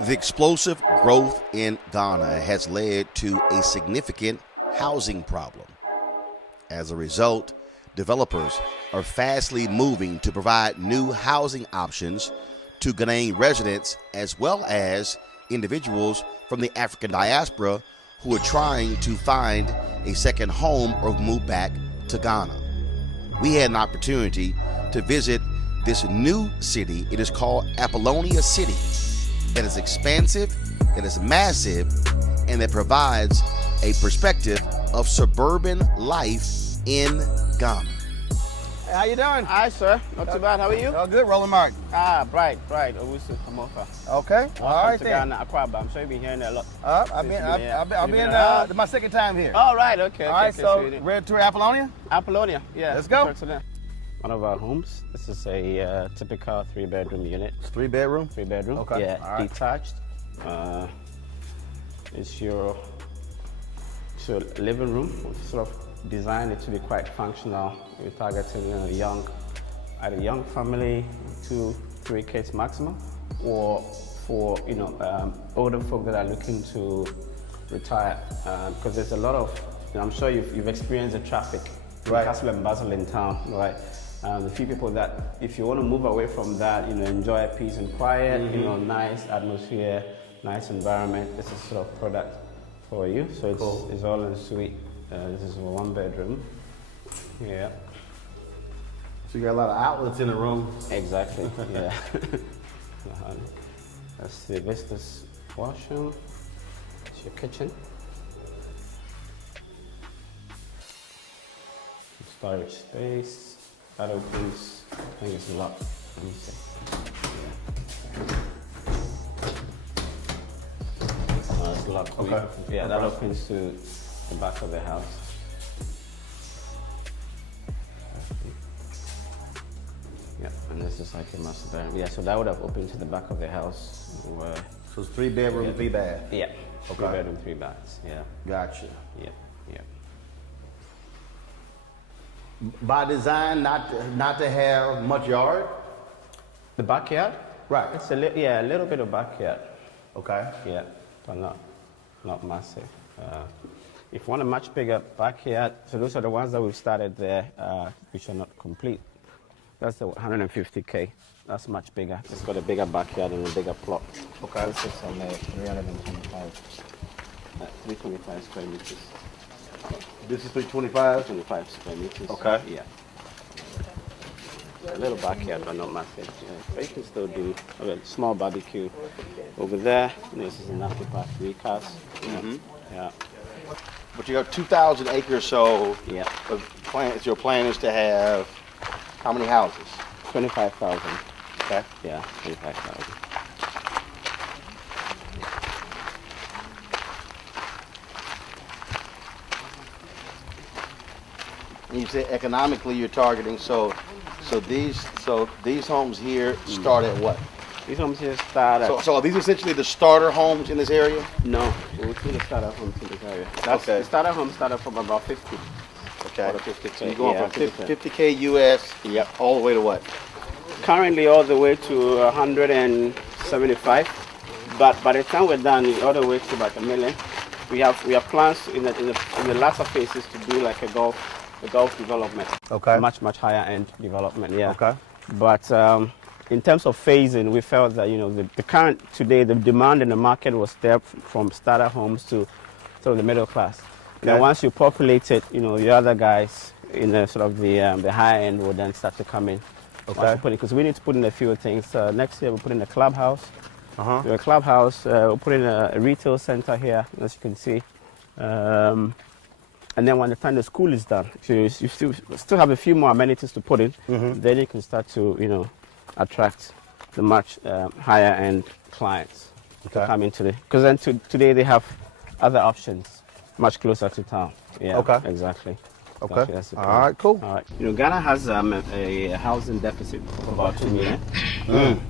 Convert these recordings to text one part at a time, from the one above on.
The explosive growth in Ghana has led to a significant housing problem. As a result, developers are fastly moving to provide new housing options to Ghanaian residents as well as individuals from the African diaspora who are trying to find a second home or move back to Ghana. We had an opportunity to visit this new city. It is called Apollonia City. That is expansive, that is massive, and that provides a perspective of suburban life in Ghana. Hey, how you doing? Hi, sir. Not too bad. How are you? Oh, good. Rolling Mark. Bright. Owusu Kamofa. Okay. All right, then. Ghana, Akwaba. I'm sure you've been hearing that a lot. I've been my second time here. All right. Okay. All right. So, ready to Apollonia? Apollonia. Yeah. Let's go. One of our homes. This is a typical 3-bedroom unit. 3-bedroom? 3-bedroom. Okay. Yeah. Right. Detached. It's your living room. We've sort of designed it to be quite functional. We're targeting either young family, 2-3 kids maximum, or for older folk that are looking to retire. Because there's a lot of, I'm sure you've experienced the traffic. Right. Hustle and bustle in town, right? The few people that, if you want to move away from that, enjoy peace and quiet, nice atmosphere, nice environment, this is sort of product for you. So it's, cool. It's all in suite. This is a 1-bedroom. Yeah. So you got a lot of outlets in the room. Exactly. Yeah. That's the vistas washroom. It's your kitchen. Storage space. That opens, I think it's locked. Let me see. Yeah. It's locked. Okay. Yeah, that opens to the back of the house. Yeah, and this is like a master bedroom. Yeah, so that would have opened to the back of the house. Where, So it's 3-bedroom, 3-bath. yeah. Okay. 3-bedroom, 3 baths. Yeah. Gotcha. Yeah. By design, not to have much yard. The backyard? Right. It's a little bit of backyard. Okay. Yeah, but not massive. If you want a much bigger backyard, so those are the ones that we've started there, which are not complete. That's the 150K. That's much bigger. It's got a bigger backyard and a bigger plot. Okay. This is on 325 square meters. This is 325. 25 square meters. Okay. Yeah. A little backyard, but not massive. Yeah. But you can still do a small barbecue over there. This is an after park, 3 cars. Yeah. But you got 2,000 acres, so Yeah. your plan is to have how many houses? 25,000. Okay. Yeah, 25,000. And you say economically you're targeting, so these homes here start at what? These homes here start at... So are these essentially the starter homes in this area? No, we'll see the starter homes in this area. Okay. The starter homes start from about 50. Okay. About 50K. So you're going Yeah, from 50K. 50K US all the way to what? Currently all the way to 175, but by the time we're done, all the way to about $1 million. We have plans in the latter phases to do like a golf development. Okay. Much higher end development. Yeah. Okay. But in terms of phasing, we felt that the current today the demand in the market was there from starter homes to sort of the middle class. Okay. Now once you populate it, the other guys in the sort of the high end will then start to come in. Okay. Because we need to put in a few things. Next year we'll put in a clubhouse. Uh-huh. A clubhouse. We'll put in a retail center here, as you can see. And then when the time the school is done, so you still have a few more amenities to put in. Then you can start to attract the much higher end clients to come into it. Because then today they have other options much closer to town. Yeah. Okay. Exactly. Okay. That's the All plan. right. Cool. All right. Ghana has a housing deficit of about 2 million.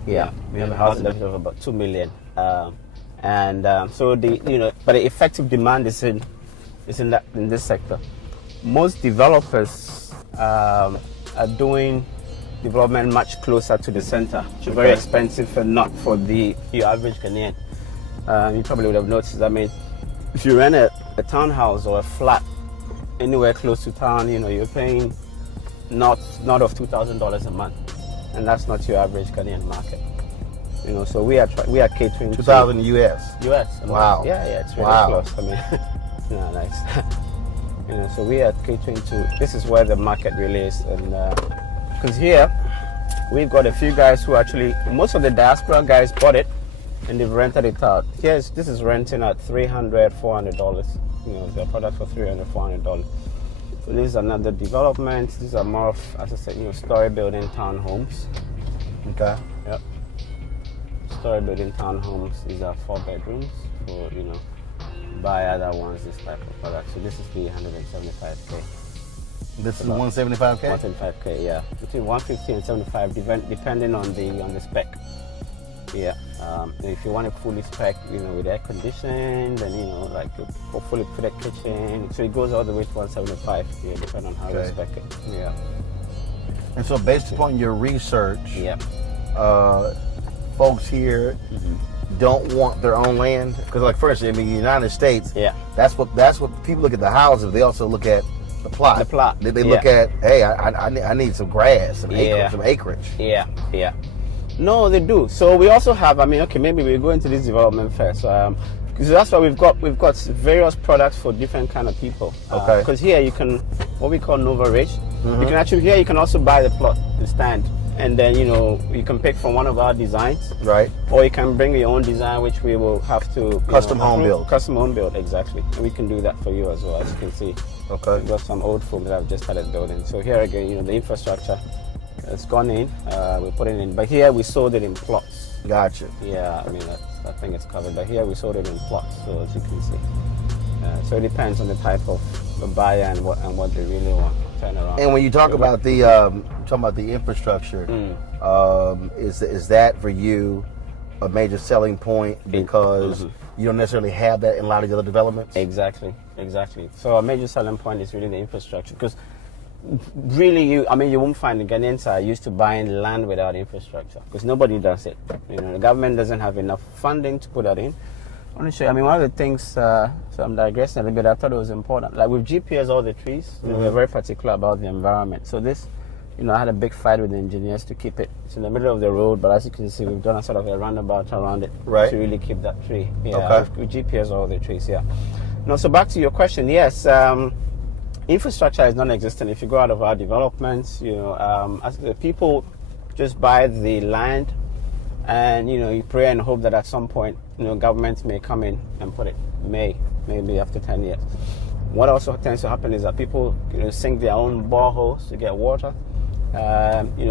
Yeah, we have a housing deficit of about 2 million. So but the effective demand is in this sector. Most developers are doing development much closer to the center. It's very expensive and not for your average Ghanaian. You probably would have noticed. I mean, if you rent a townhouse or a flat anywhere close to town, you're paying not of $2,000 a month, and that's not your average Ghanaian market. So we are catering 2,000 US. US. Wow. Yeah, it's really Wow. close. I mean, nice. So we are catering to. This is where the market really is, and because here we've got a few guys who actually, most of the diaspora guys bought it and they've rented it out. This is renting at $300, $400. Their product for $300, $400. So this is another development. These are more of, as I said, story building townhomes. Okay. Yep. Story building townhomes. These are 4 bedrooms for buy other ones, this type of product. So this is the 175K. This is 175K? 175K, yeah. Between 150 and 75, depending on the spec. Yeah. If you want a fully spec, with air conditioning, then like a fully fitted kitchen. So it goes all the way to 175. Yeah, depending on how you spec it. Yeah. And so, based upon your research, yeah, folks here don't want their own land, because, like, first, in the United States, yeah, that's what people look at the houses. They also look at the plot. The plot. They look at, hey, I need some grass, some acreage. Yeah, yeah. No, they do. So we also have. I mean, okay, maybe we'll go into this development first. Because that's why we've got various products for different kind of people. Okay. Because here you can, what we call Nova Ridge. You can actually, here you can also buy the plot, the stand, and then you can pick from one of our designs. Right. Or you can bring your own design, which we will have to custom home build. Custom home build, exactly. And we can do that for you as well, as you can see. Okay. We've got some old foam that I've just started building. So here again, the infrastructure has gone in. We put it in, but here we sold it in plots. Gotcha. Yeah, I mean I think it's covered, but here we sold it in plots. So as you can see, so it depends on the type of the buyer and what they really want. Turn around. And when you talk about the infrastructure, is that for you a major selling point because you don't necessarily have that in a lot of the other developments? Exactly. So a major selling point is really the infrastructure, because really you won't find the Ghanaians are used to buying land without infrastructure, because nobody does it. The government doesn't have enough funding to put that in. I want to show you, one of the things, so I'm digressing a little bit, I thought it was important. Like with GPS, all the trees, we're very particular about the environment. So this, I had a big fight with the engineers to keep it. It's in the middle of the road, but as you can see, we've done a sort of a roundabout around it to really keep that tree. Yeah, okay. With GPS, all the trees, yeah. No, so back to your question, yes, infrastructure is non-existent. If you go out of our developments, as the people just buy the land, and you pray and hope that at some point, government may come in and put it. Maybe after 10 years. What also tends to happen is that people sink their own boreholes to get water.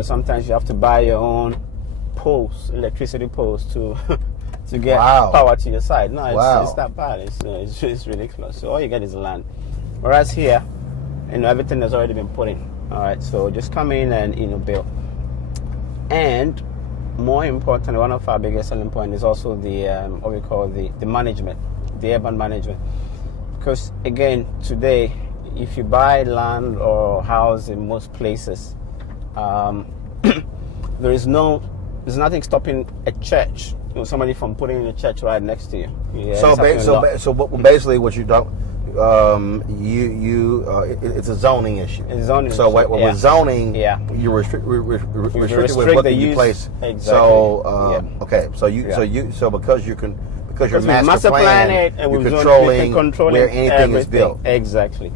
Sometimes you have to buy your own poles, electricity poles to get power to your side. No, it's that bad. It's ridiculous. So all you get is land. Whereas here, everything has already been put in. All right, so just come in and build. And more important, one of our biggest selling point is also the what we call the management, the urban management. Because again, today, if you buy land or house in most places, there's nothing stopping a church, somebody from putting in a church right next to you. Yeah, so basically, what you don't. It's a zoning issue. It's zoning. So with zoning, you're restricted with what you place. Exactly. So okay, so because you're master planning it, and you're controlling where anything is built. Exactly.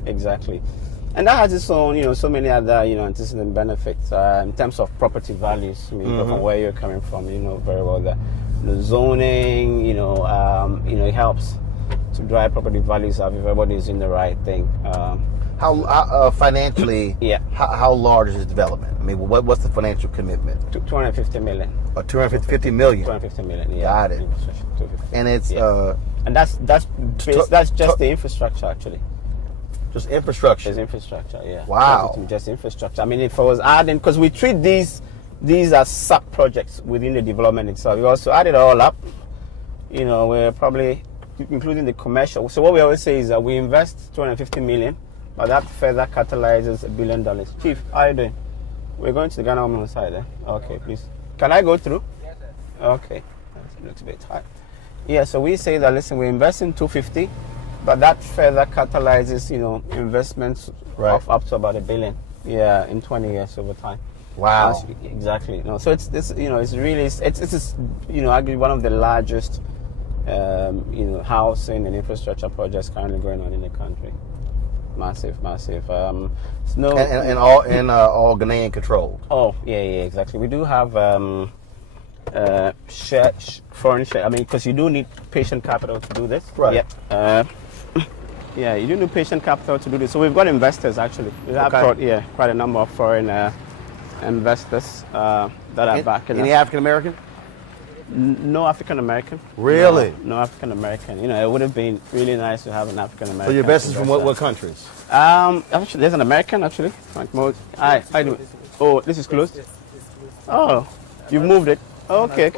And that has its own, so many other, antecedent benefits in terms of property values. From where you're coming from, very well that the zoning, it helps to drive property values up if everybody is in the right thing. How financially? How large is this development? What's the financial commitment? 250 million. 250 million. 250 million. Yeah. Got it. And it's and that's just the infrastructure actually. Just infrastructure. Just infrastructure. Yeah. Wow. Just infrastructure. If I was adding, because we treat these as sub projects within the development itself. We also add it all up. We're probably including the commercial. So what we always say is that we invest 250 million, but that further catalyzes $1 billion. Chief, how are you doing? We're going to the Ghana woman side, eh? Okay, please. Can I go through? Yes, sir. Okay. That looks a bit high. Yeah, so we say that, listen, we invest in 250, but that further catalyzes, investments of up to about $1 billion, in 20 years over time. Wow. Exactly. No, so it's this, it's really, it's arguably one of the largest, housing and infrastructure projects currently going on in the country. Massive. And all Ghanaian controlled. Oh, yeah, exactly. We do have foreign share. I mean, because you do need patient capital to do this. Right. Yeah, you do need patient capital to do this. So we've got investors, actually. We have quite a number of foreign investors that are backing us. Any African American? No African American. Really? No African American. It would have been really nice to have an African American. So your investors from what countries? Actually, there's an American, actually. Frank Mode. Hi, do. Oh, this is closed? Oh, you moved it. Okay.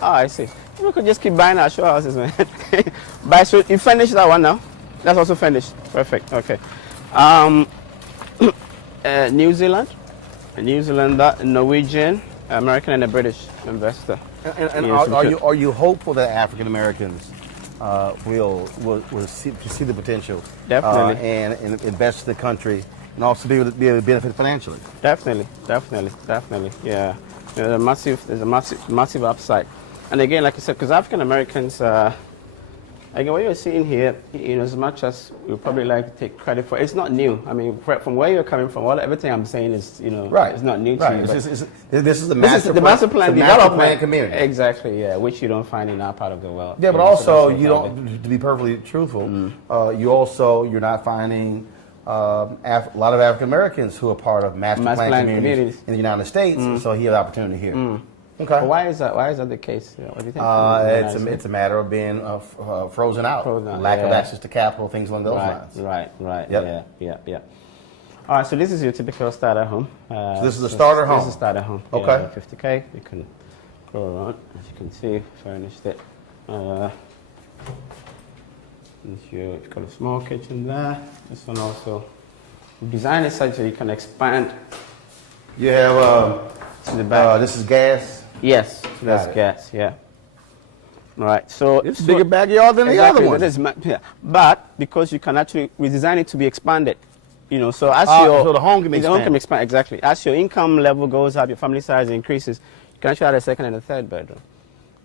Oh, I see. We could just keep buying our show houses, man. So you finished that one now? That's also finished. Perfect. Okay. New Zealand, Norwegian, American, and a British investor. And are you hopeful that African Americans will see the potential, definitely, and invest in the country, and also be able to benefit financially? Definitely. Yeah, there's a massive upside. And again, like I said, because African Americans, again, what you're seeing here, as much as we probably like to take credit for, it's not new. I mean, from where you're coming from, everything I'm saying is, it's not new to you. This is the master plan development community. Exactly, yeah, which you don't find in our part of the world. Yeah, but also you don't. To be perfectly truthful, you're not finding a lot of African Americans who are part of master plan communities in the United States. So he has opportunity here. Okay. Well, why is that? Why is that the case? What do you think? It's a matter of being frozen out, lack of access to capital, things along those lines. Right. Yep. Yeah. All right. So this is your typical starter home. So this is a starter home. This is a starter home. Okay. 50K. You can go around, as you can see, furnished it. You've got a small kitchen there. This one also. We designed it such that you can expand. You have to the back. This is gas. Yes, that's gas. Yeah. All right. So it's a bigger backyard than the other one. But because you can actually redesign it to be expanded, so as so the home can be expanded. The home can expand, exactly. As your income level goes up, your family size increases, you can actually add a second and a third bedroom.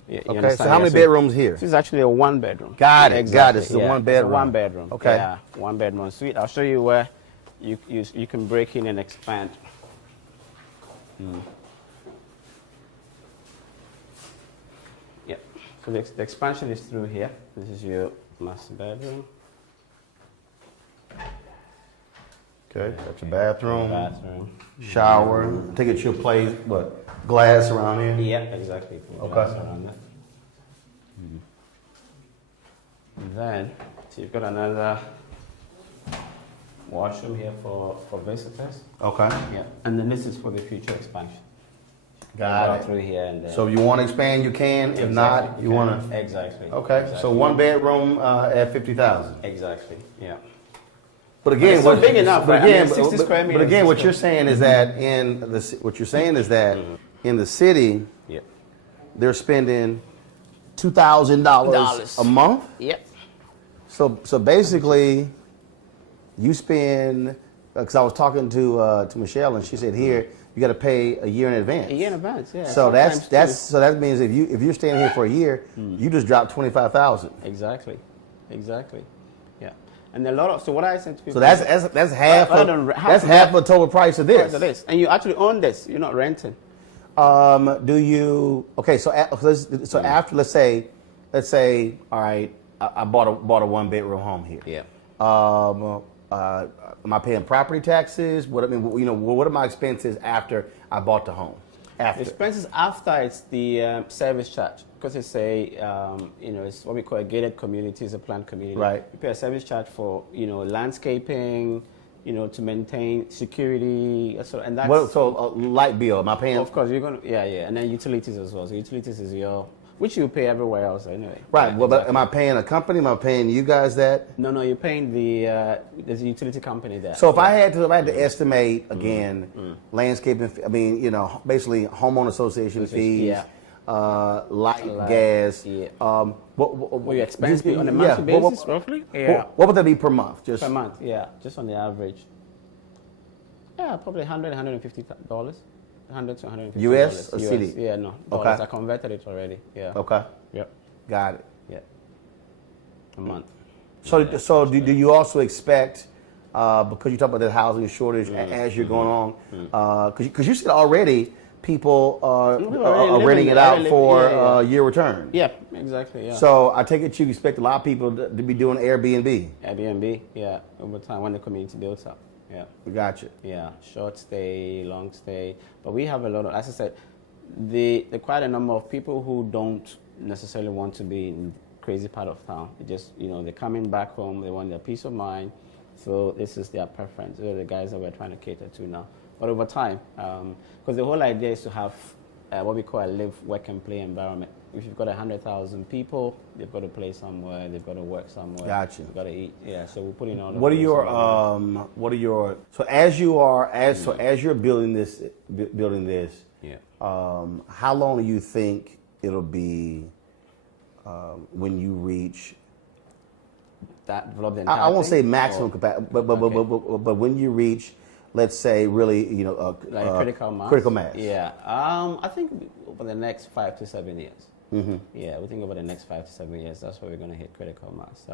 Okay. So how many bedrooms here? This is actually a one bedroom. Got it. Exactly. Got it. This is a one bedroom. One bedroom. Okay. Yeah. One bedroom suite. I'll show you where you can break in and expand. So the expansion is through here. This is your master bedroom. Okay, that's your bathroom. Shower. Take it to your place. What? Glass around here. Yeah, exactly. Glass around that. And then, so you've got another washroom here for visitors. Okay. Yeah, and then this is for the future expansion. Got it. Through here and there. So if you want to expand, you can. If not, you want to. Exactly. Okay. Exactly. So one bedroom at 50,000. Exactly. Yeah. But again, it's big enough. But again, 60 square meters. But again, what you're saying is that in the city, they're spending $2,000 a month. Yep. So basically, you spend. Because I was talking to Michelle, and she said here you got to pay a year in advance. A year in advance, yeah. So that means if you're staying here for a year, you just dropped $25,000. Exactly. Yeah. And a lot of what I said to people. So that's half the total price of this. And you actually own this. You're not renting. Do you? Okay. So after let's say, all right, I bought a one bedroom home here. Yeah. Am I paying property taxes? What are my expenses after I bought the home? After expenses after it's the service charge, because it's it's what we call a gated community, it's a planned community. Right. You pay a service charge for landscaping, to maintain security, and that's. So light bill, am I paying? Of course, you're gonna and then utilities as well. So utilities is which you pay everywhere else anyway. Right. Well, exactly. But am I paying a company? Am I paying you guys that? No, you're paying there's a utility company there. So if I had to estimate again, landscaping, basically homeowner association fees, light, gas. Yeah. What you expect on a monthly basis, roughly? Yeah. What would that be per month? Per month, yeah, just on the average. Yeah, probably $100, $150, $100 to $150. U.S. or city? Yeah, no. Dollars. I converted it already. Yeah. Okay. Yep. Got it. Yeah. A month. So do you also expect, because you talk about the housing shortage as you're going on, because you said already people are renting it out for year return. Yeah, exactly. Yeah. So I take it you expect a lot of people to be doing Airbnb. Airbnb, yeah, over time when the community builds up. Yeah. Gotcha. Yeah, short stay, long stay. But we have a lot of, as I said, the quite a number of people who don't necessarily want to be in crazy part of town. They just, they're coming back home, they want their peace of mind. So this is their preference. They're the guys that we're trying to cater to now. But over time, because the whole idea is to have what we call a live, work, and play environment. If you've got 100,000 people, they've got to play somewhere, they've got to work somewhere. Gotcha. They've got to eat. Yeah. So we're putting all. What are your so as you're building this? Yeah. How long do you think it'll be when you reach that develop the I won't say maximum capacity, but when you reach, let's say, really, like critical mass. Critical mass. Yeah. I think over the next 5 to 7 years. Mm-hmm. Yeah, we think over the next 5 to 7 years, that's where we're going to hit critical mass.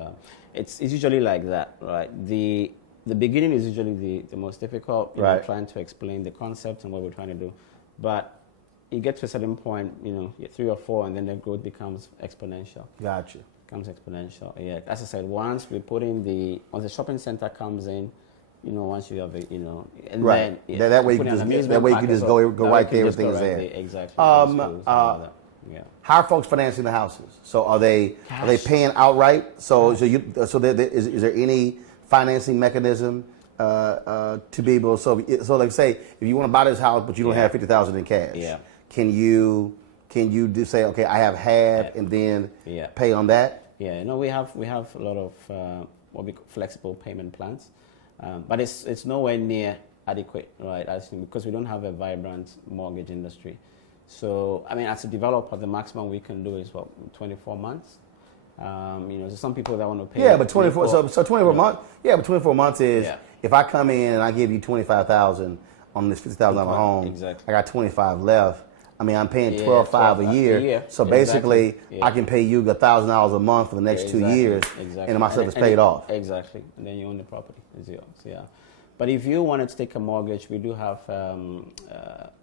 It's usually like that, right? The beginning is usually the most difficult, right. Trying to explain the concept and what we're trying to do. But you get to a certain point, you're 3 or 4, and then the growth becomes exponential. Gotcha. Becomes exponential. Yeah, as I said, once the shopping center comes in, once you have it, and right. Then that way you can just go right there, everything is there. Exactly. How are folks financing the houses? So are they paying outright? So is there any financing mechanism to be able? So like say if you want to buy this house but you don't have $50,000 in cash, can you just say, okay, I have half and then pay on that? Yeah, we have a lot of what we call flexible payment plans, but it's nowhere near adequate, right? Because we don't have a vibrant mortgage industry. So, as a developer, the maximum we can do is 24 months. So some people that want to pay. Yeah, but 24. So 24 months. Yeah, but 24 months is if I come in and I give you $25,000 on this $50,000 home. Exactly. I got 25 left. I'm paying $12,500 a year. So basically, I can pay you $1,000 a month for the next 2 years, and my stuff is paid off. Exactly, and then you own the property. It's yours. Yeah. But if you wanted to take a mortgage, we do have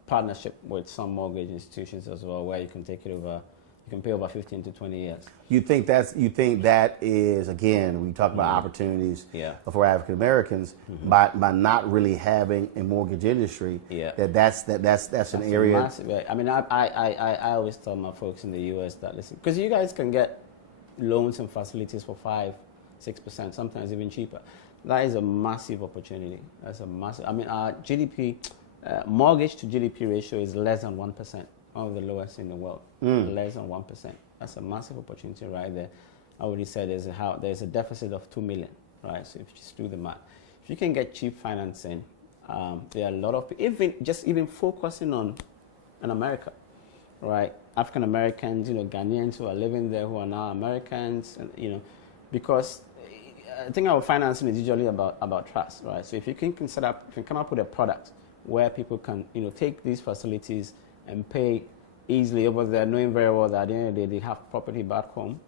partnership with some mortgage institutions as well, where you can take it over. You can pay over 15 to 20 years. You think that is, again, we talk about opportunities for African Americans by not really having a mortgage industry. That's an area. Massive, I always tell my folks in the U.S. that listen, because you guys can get loans and facilities for 5-6%, sometimes even cheaper. That is a massive opportunity. That's a massive. Our GDP, mortgage to GDP ratio is less than 1%. One of the lowest in the world, less than 1%. That's a massive opportunity right there. I already said there's a deficit of 2 million, right? So if you just do the math, if you can get cheap financing, there are a lot of people, even focusing on America, right? African Americans, Ghanaians who are living there who are now Americans, and, because I think our financing is usually about trust, right? So if you can come up with a product where people can, take these facilities and pay easily over there, knowing very well that at the end of the day they have property back home,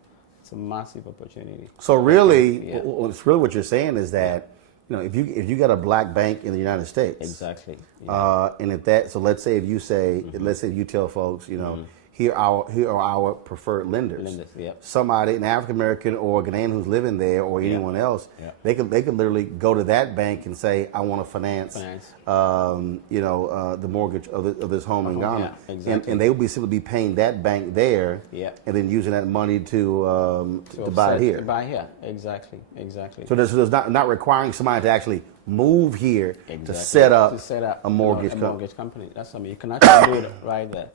it's a massive opportunity. So really, it's really what you're saying is that, if you got a black bank in the United States, exactly, and so let's say if you say, let's say if you tell folks, here are our preferred lenders. Somebody, an African American or a Ghanaian who's living there, or anyone else, they can literally go to that bank and say, I want to finance. The mortgage of this home in Ghana, and they will simply be paying that bank there, and then using that money to buy it here. To buy here, exactly. So there's not requiring somebody to actually move here to set up a mortgage company. Mortgage company. That's something you can actually do it right there.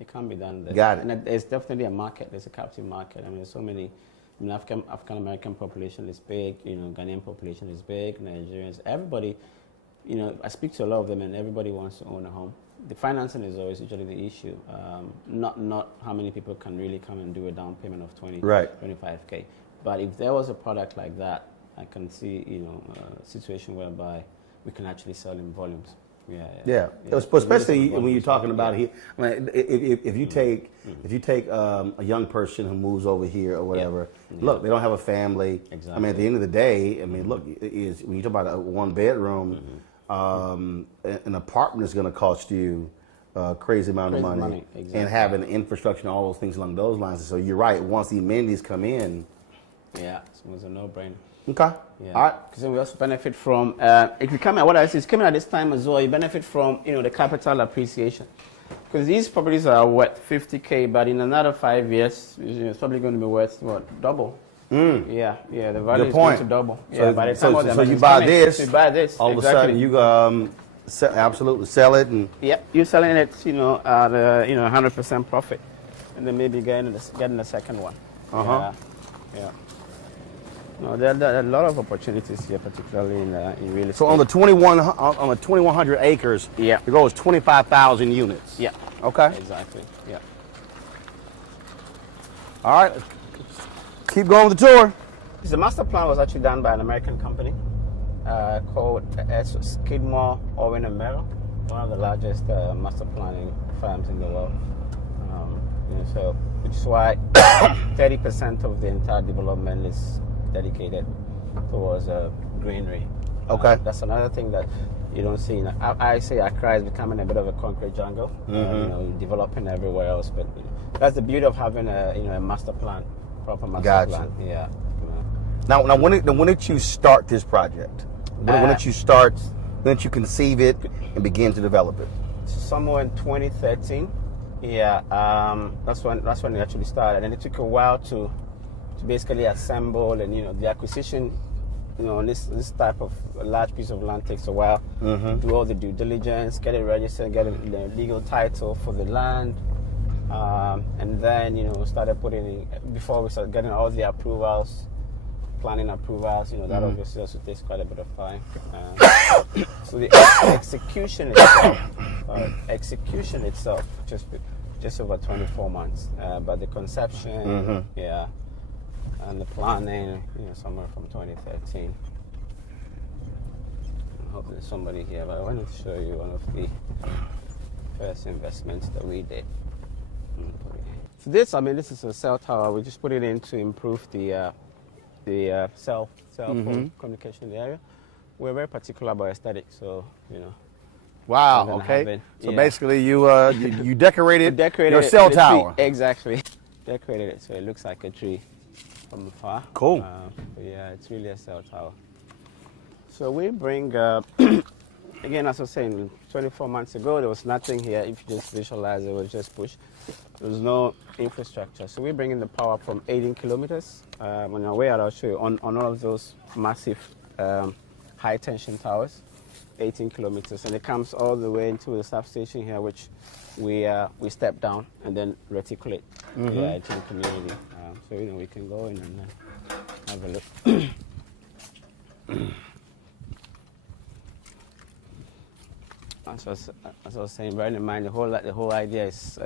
It can be done there. Got it. And there's definitely a market. There's a captive market. There's so many. African American population is big. Ghanaian population is big. Nigerians, everybody. I speak to a lot of them, and everybody wants to own a home. the financing is always usually the issue. Not how many people can really come and do a down payment of 25K. But if there was a product like that, I can see, a situation whereby we can actually sell in volumes. Yeah. Especially when you're talking about here. I mean, if you take a young person who moves over here or whatever, look, they don't have a family. Exactly. I mean, at the end of the day, I mean, look, when you talk about a one bedroom, an apartment is going to cost you a crazy amount of money. Exactly. And having infrastructure and all those things along those lines. So you're right. Once the amenities come in, so it's a no-brainer. Okay. Yeah. All right. Because then we also benefit from, if you come at it's coming at this time as well, you benefit from, the capital appreciation. Because these properties are worth 50K, but in another 5 years, it's probably going to be worth, double? Yeah, the value is going to double. So, by the time so you buy this, all of a sudden you absolutely sell it. And yep, you're selling it, at 100% profit. And then maybe getting the second one. Yeah. No, there are a lot of opportunities here, particularly in real estate. So on the 2,100 acres, it goes 25,000 units. Yeah. Okay. Exactly. Yeah. All right. Keep going with the tour. The master plan was actually done by an American company called Skidmore, Owen and Merrill, one of the largest master planning firms in the world. So, which is why 30% of the entire development is dedicated towards greenery. Okay. That's another thing that you don't see. I say Accra is becoming a bit of a concrete jungle. Developing everywhere else, but that's the beauty of having a master plan, proper master plan. Yeah. Now, when did you start this project? When did you start? When did you conceive it and begin to develop it? Somewhere in 2013. Yeah. That's when it actually started, and it took a while to basically assemble, and the acquisition, this type of large piece of land takes a while. Do all the due diligence, get it registered, get the legal title for the land, and then started putting in, before we started getting all the approvals, planning approvals. That obviously also takes quite a bit of time. So the execution itself just over 24 months, but the conception, and the planning, somewhere from 2013. I hope there's somebody here, but I wanted to show you one of the first investments that we did. So this is a cell tower. We just put it in to improve the cell phone communication in the area. We're very particular about aesthetics, so Wow. Okay. So basically, you decorated your cell tower. Exactly. Decorated it so it looks like a tree from afar. Cool. But yeah, it's really a cell tower. So we bring, again, as I was saying, 24 months ago, there was nothing here. If you just visualize it, was just push. There was no infrastructure. So we bring in the power from 18 kilometers. On our way out, I'll show you on all of those massive high tension towers, 18 kilometers. And it comes all the way into the substation here, which we step down and then reticulate into the community. So we can go in and have a look. As I was saying, bearing in mind the whole idea is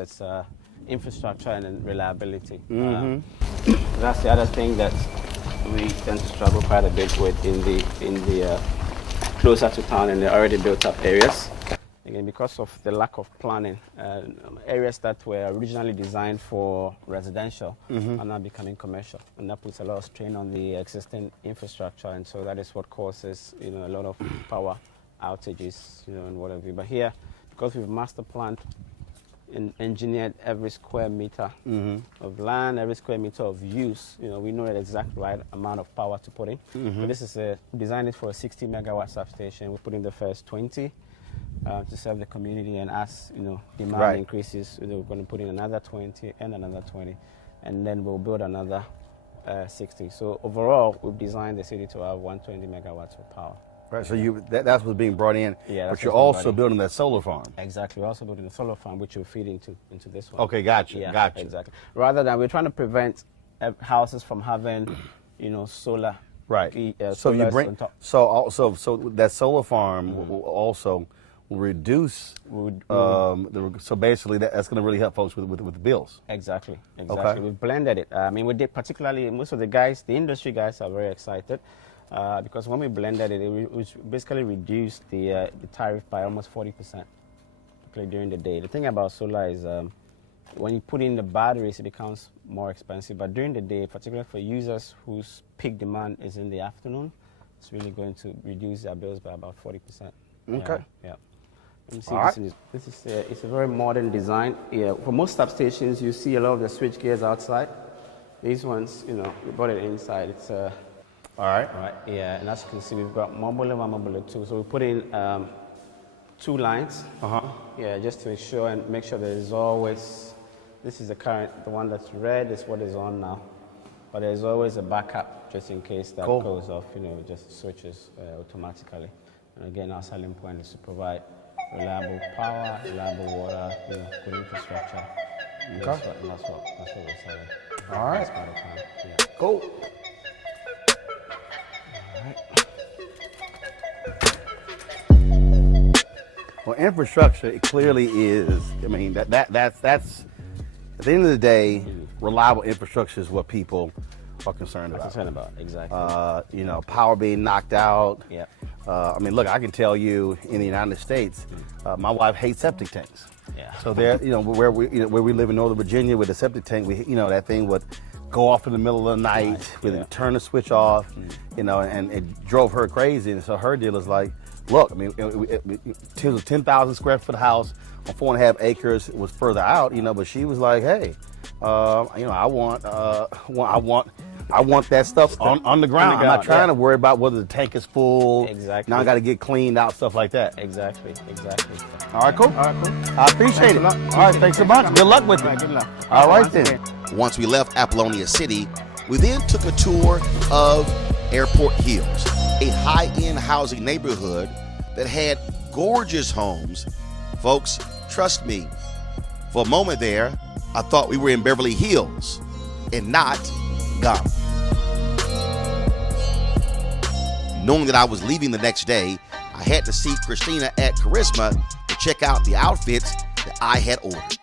infrastructure and reliability. That's the other thing that we tend to struggle quite a bit with in the closer to town and the already built up areas. Again, because of the lack of planning, areas that were originally designed for residential are now becoming commercial, and that puts a lot of strain on the existing infrastructure, and so that is what causes a lot of power outages, and whatever. But here, because we've master planned and engineered every square meter of land, every square meter of use, we know the exact right amount of power to put in. So this is designed it for a 60 megawatt substation. We put in the first 20 to serve the community, and as demand increases, we're going to put in another 20 and another 20, and then we'll build another 60. So overall, we've designed the city to have 120 megawatts of power. Right, so that's what's being brought in, but you're also building that solar farm. Exactly, we're also building a solar farm, which will feed into this one. Okay, gotcha, gotcha. Exactly. Rather than, we're trying to prevent houses from having, solar. Right. So you bring, so that solar farm will reduce. So basically, that's going to really help folks with the bills. Exactly. Okay. We've blended it. I mean, we did particularly, most of the guys, the industry guys are very excited because when we blended it, we basically reduced the tariff by almost 40%, particularly during the day. The thing about solar is when you put in the batteries, it becomes more expensive. But during the day, particularly for users whose peak demand is in the afternoon, it's really going to reduce their bills by about 40%. Okay. Yeah. Let me see. This is it's a very modern design. Yeah. For most substations, you see a lot of the switch gears outside. These ones, we brought it inside. It's all right. All right. Yeah. And as you can see, we've got mobile 1, mobile 2. So we put in 2 lines. Yeah, just to ensure and make sure there is always. This is the current. The one that's red is what is on now. But there's always a backup just in case that goes off. It just switches automatically. And again, our selling point is to provide reliable power, reliable water, good infrastructure. That's what we're selling. All right. That's part of time. Yeah. Cool. All right. Well, infrastructure, it clearly is. I mean, that's at the end of the day, reliable infrastructure is what people are concerned about. Exactly. Power being knocked out. Yeah. I mean, look, I can tell you in the United States, my wife hates septic tanks. Yeah. So there, where we live in Northern Virginia with the septic tank, that thing would go off in the middle of the night, we'd turn the switch off, and it drove her crazy. And so her deal is like, look, I mean, it was a 10,000 square foot house on 4.5 acres. It was further out, but she was like, hey, I want that stuff on the ground. I'm not trying to worry about whether the tank is full. Exactly. Now I got to get cleaned out, stuff like that. Exactly. All right, cool. I appreciate it. All right, thanks so much. Good luck with it. Good luck. All right, then. Once we left Apollonia City, we then took a tour of Airport Hills, a high-end housing neighborhood that had gorgeous homes. Folks, trust me, for a moment there, I thought we were in Beverly Hills and not Ghana. Knowing that I was leaving the next day, I had to see Christina at Charisma to check out the outfits that I had ordered.